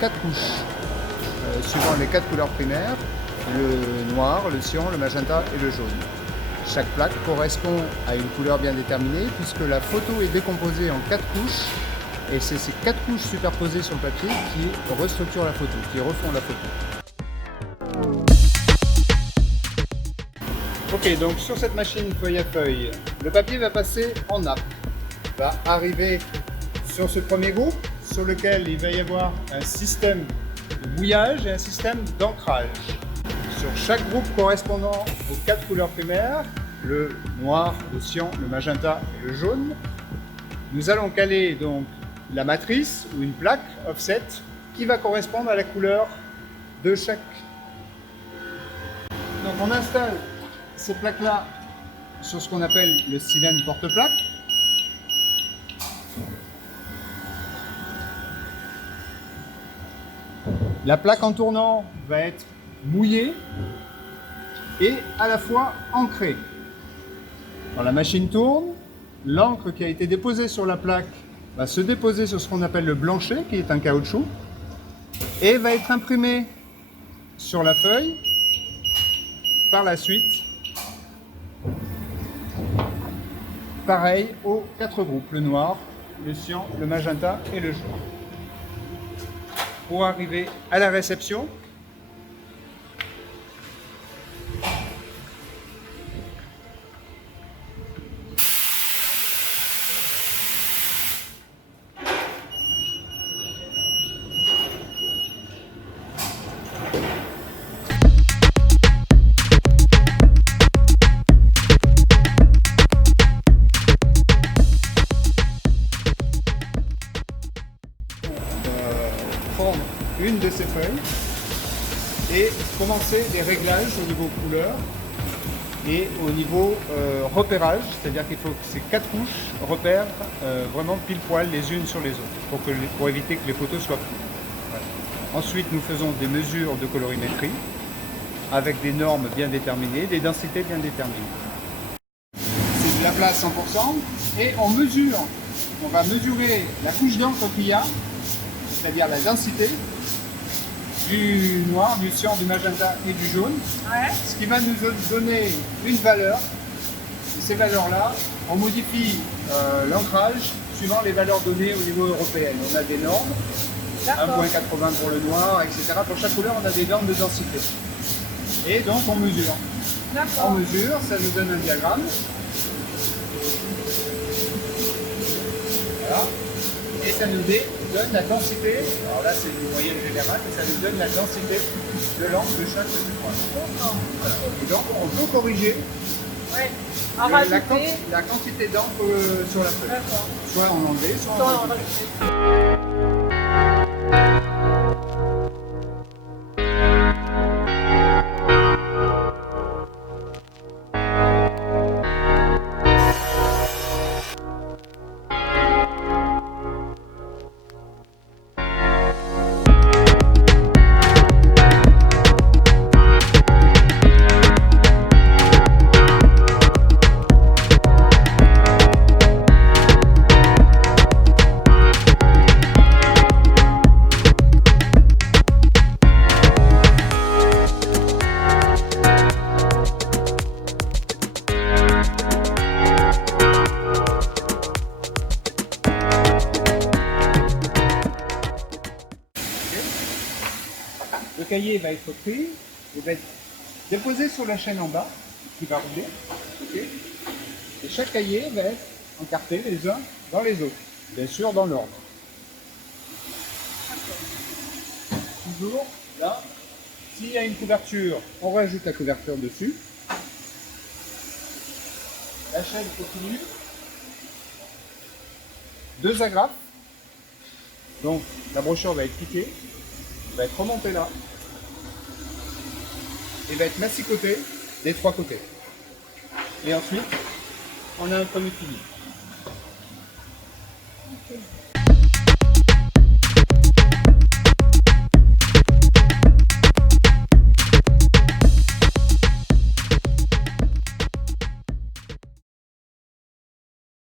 4 couches, suivant les 4 couleurs primaires, le noir, le cyan, le magenta et le jaune. Chaque plaque correspond à une couleur bien déterminée puisque la photo est décomposée en 4 couches et c'est ces 4 couches superposées sur le papier qui restructurent la photo, qui refont la photo. Ok, donc sur cette machine feuille à feuille, le papier va passer en nappe, va arriver sur ce premier groupe sur lequel il va y avoir un système de mouillage et un système d'ancrage. Sur chaque groupe correspondant aux 4 couleurs primaires, le noir, le cyan, le magenta et le jaune, nous allons caler donc la matrice ou une plaque offset qui va correspondre à la couleur de chaque. Donc on installe ces plaques-là sur ce qu'on appelle le cylindre porte-plaque. La plaque en tournant va être mouillée et à la fois ancrée. Quand la machine tourne, l'encre qui a été déposée sur la plaque va se déposer sur ce qu'on appelle le blanchet, qui est un caoutchouc, et va être imprimée sur la feuille par la suite. Pareil aux 4 groupes, le noir, le cyan, le magenta et le jaune. Pour arriver à la réception, prendre une de ces feuilles et commencer les réglages au niveau couleur et au niveau repérage, c'est-à-dire qu'il faut que ces 4 couches repèrent vraiment pile poil les unes sur les autres pour éviter que les photos soient floues. Voilà. Ensuite, nous faisons des mesures de colorimétrie avec des normes bien déterminées, des densités bien déterminées. C'est de la place 100% et on va mesurer la couche d'encre qu'il y a, c'est-à-dire la densité du noir, du cyan, du magenta et du jaune, ce qui va nous donner une valeur. Et ces valeurs-là, on modifie l'ancrage suivant les valeurs données au niveau européen. On a des normes, 1,80 pour le noir, etc. Pour chaque couleur, on a des normes de densité. Et donc on mesure. On mesure, ça nous donne un diagramme. Voilà. Et ça nous donne la densité, alors là c'est une moyenne générale, mais ça nous donne la densité de l'encre de chaque point. Voilà. Et donc on peut corriger la quantité d'encre sur la feuille. Soit en enlever, soit en rajouter. Le cahier va être pris, il va être déposé sur la chaîne en bas, qui va rouler. Okay. Et chaque cahier va être encarté les uns dans les autres, bien sûr dans l'ordre. Toujours là, s'il y a une couverture, on rajoute la couverture dessus. La chaîne continue. 2 agrafes. Donc la brochure va être piquée, va être remontée là et va être massicotée des 3 côtés. Et ensuite, on a un premier fini. Okay.